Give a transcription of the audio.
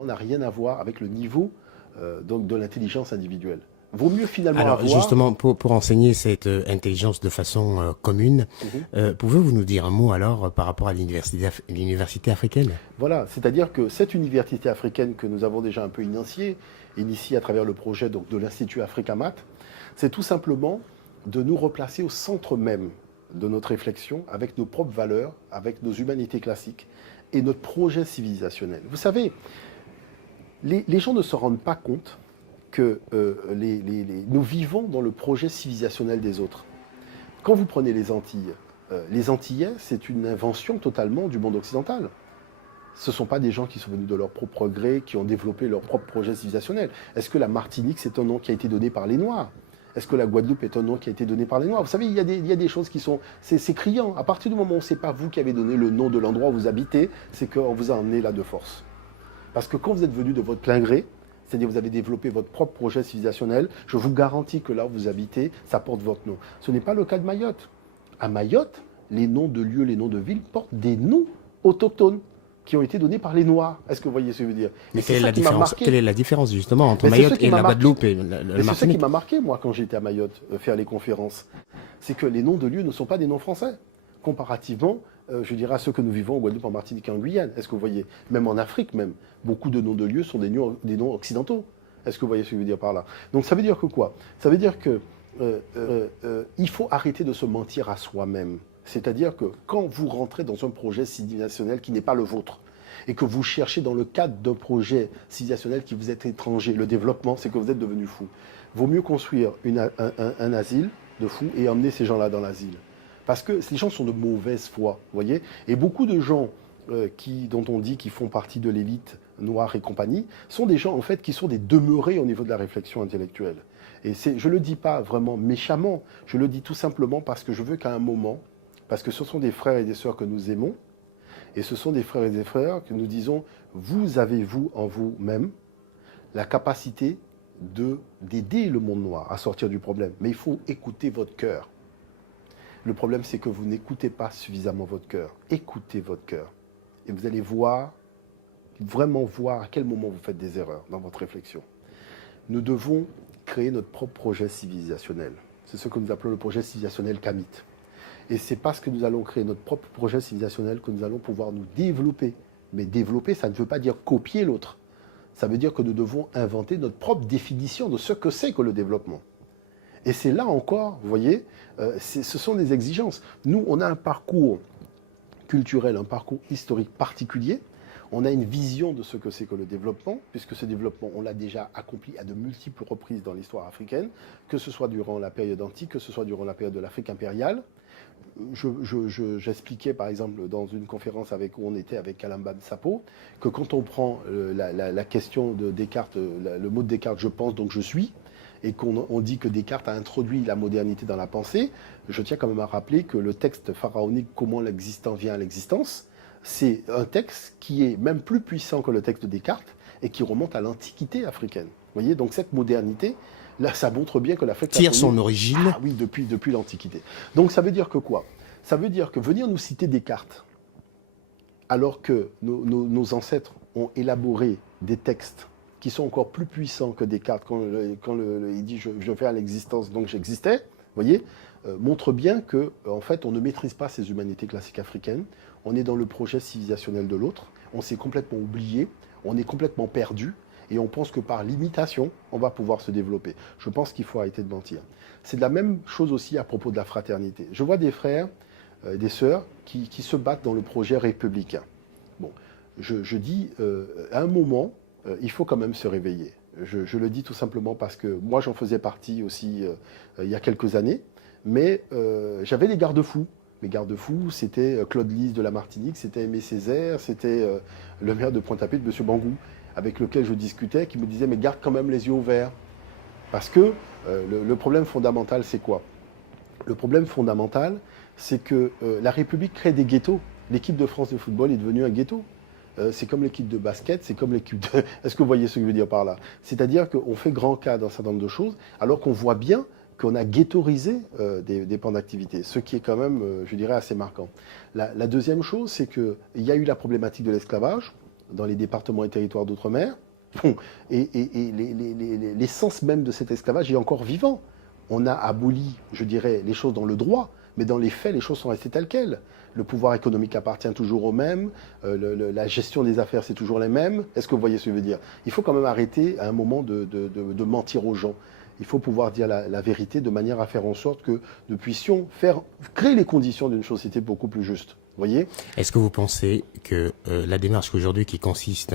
On n'a rien à voir avec le niveau donc de l'intelligence individuelle. Vaut mieux finalement Alors avoir... justement, pour enseigner cette intelligence de façon commune, Mhm. pouvez-vous nous dire un mot alors par rapport à l'université africaine? Voilà, c'est-à-dire que cette université africaine que nous avons déjà un peu initiée à travers le projet donc, de l'Institut Africamat, c'est tout simplement de nous replacer au centre même de notre réflexion avec nos propres valeurs, avec nos humanités classiques et notre projet civilisationnel. Vous savez, les gens ne se rendent pas compte que nous vivons dans le projet civilisationnel des autres. Quand vous prenez les Antillais, c'est une invention totalement du monde occidental. Ce ne sont pas des gens qui sont venus de leur propre gré, qui ont développé leur propre projet civilisationnel. Est-ce que la Martinique, c'est un nom qui a été donné par les Noirs? Est-ce que la Guadeloupe est un nom qui a été donné par les Noirs? Vous savez, il y a des choses qui sont... C'est criant. À partir du moment où ce n'est pas vous qui avez donné le nom de l'endroit où vous habitez, c'est qu'on vous a emmené là de force. Parce que quand vous êtes venu de votre plein gré, c'est-à-dire que vous avez développé votre propre projet civilisationnel, je vous garantis que là où vous habitez, ça porte votre nom. Ce n'est pas le cas de Mayotte. À Mayotte, les noms de lieux, les noms de villes portent des noms autochtones qui ont été donnés par les Noirs. Est-ce que vous voyez ce que je veux dire? Mais Et c'est ça qui m'a marqué. quelle est la différence justement entre Mais c'est ce Mayotte qui et m'a la marqué. Guadeloupe et Mais le c'est ça qui Martinique? m'a marqué, moi, quand j'étais à Mayotte, faire les conférences. C'est que les noms de lieux ne sont pas des noms français, comparativement, je dirais, à ceux que nous vivons en Guadeloupe, en Martinique et en Guyane. Est-ce que vous voyez? Même en Afrique, même, beaucoup de noms de lieux sont des noms occidentaux. Est-ce que vous voyez ce que je veux dire par là? Donc ça veut dire que quoi? Ça veut dire que il faut arrêter de se mentir à soi-même. C'est-à-dire que quand vous rentrez dans un projet civilisationnel qui n'est pas le vôtre, et que vous cherchez dans le cadre d'un projet civilisationnel qui vous est étranger, le développement, c'est que vous êtes devenu fou. Vaut mieux construire un asile de fous et emmener ces gens-là dans l'asile. Parce que les gens sont de mauvaise foi, vous voyez. Et beaucoup de gens dont on dit qu'ils font partie de l'élite noire et compagnie, sont des gens en fait qui sont des demeurés au niveau de la réflexion intellectuelle. Et je ne le dis pas vraiment méchamment, je le dis tout simplement parce que je veux qu'à un moment, parce que ce sont des frères et des sœurs que nous aimons, et ce sont des frères et des frères que nous disons, vous avez, vous, en vous-même, la capacité d'aider le monde noir à sortir du problème. Mais il faut écouter votre cœur. Le problème, c'est que vous n'écoutez pas suffisamment votre cœur. Écoutez votre cœur. Et vous allez voir, vraiment voir à quel moment vous faites des erreurs dans votre réflexion. Nous devons créer notre propre projet civilisationnel. C'est ce que nous appelons le projet civilisationnel Kamit. Et c'est parce que nous allons créer notre propre projet civilisationnel que nous allons pouvoir nous développer. Mais développer, ça ne veut pas dire copier l'autre. Ça veut dire que nous devons inventer notre propre définition de ce que c'est que le développement. Et c'est là encore, vous voyez, ce sont des exigences. Nous, on a un parcours culturel, un parcours historique particulier. On a une vision de ce que c'est que le développement, puisque ce développement, on l'a déjà accompli à de multiples reprises dans l'histoire africaine, que ce soit durant la période antique, que ce soit durant la période de l'Afrique impériale. J'expliquais par exemple dans une conférence où on était avec Kalamba Sapo que quand on prend la question de Descartes, le mot de Descartes, je pense donc je suis, et qu'on dit que Descartes a introduit la modernité dans la pensée, je tiens quand même à rappeler que le texte pharaonique Comment l'existant vient à l'existence, c'est un texte qui est même plus puissant que le texte de Descartes et qui remonte à l'Antiquité africaine. Vous voyez, donc cette modernité, là, ça montre bien que l'Afrique Tire son origine. Ah oui, depuis l'Antiquité. Donc ça veut dire que quoi? Ça veut dire que venir nous citer Descartes, alors que nos ancêtres ont élaboré des textes qui sont encore plus puissants que Descartes, quand il dit je fais à l'existence, donc j'existais, vous voyez, montre bien que en fait, on ne maîtrise pas ces humanités classiques africaines. On est dans le projet civilisationnel de l'autre. On s'est complètement oublié. On est complètement perdu. Et on pense que par l'imitation, on va pouvoir se développer. Je pense qu'il faut arrêter de mentir. C'est de la même chose aussi à propos de la fraternité. Je vois des frères, des sœurs qui se battent dans le projet républicain. Bon, je dis, à un moment, il faut quand même se réveiller. Je le dis tout simplement parce que moi, j'en faisais partie aussi il y a quelques années. Mais j'avais des garde-fous. Mes garde-fous, c'était Claude Lys de la Martinique, c'était Aimé Césaire, c'était le maire de Pointe-à-Pitre, M. Bangou, avec lequel je discutais, qui me disait « mais garde quand même les yeux ouverts ». Parce que le problème fondamental, c'est quoi? Le problème fondamental, c'est que la République crée des ghettos. L'équipe de France de football est devenue un ghetto. C'est comme l'équipe de basket, c'est comme l'équipe de... Est-ce que vous voyez ce que je veux dire par là? C'est-à-dire qu'on fait grand cas d'un certain nombre de choses, alors qu'on voit bien qu'on a ghettoisé des pans d'activité, ce qui est quand même, je dirais, assez marquant. La deuxième chose, c'est qu'il y a eu la problématique de l'esclavage, dans les départements et territoires d'outre-mer. Bon, et l'essence même de cet esclavage est encore vivant. On a aboli, je dirais, les choses dans le droit, mais dans les faits, les choses sont restées telles quelles. Le pouvoir économique appartient toujours aux mêmes, la gestion des affaires, c'est toujours les mêmes. Est-ce que vous voyez ce que je veux dire? Il faut quand même arrêter à un moment de mentir aux gens. Il faut pouvoir dire la vérité de manière à faire en sorte que nous puissions créer les conditions d'une société beaucoup plus juste. Vous voyez? Est-ce que vous pensez que la démarche aujourd'hui qui consiste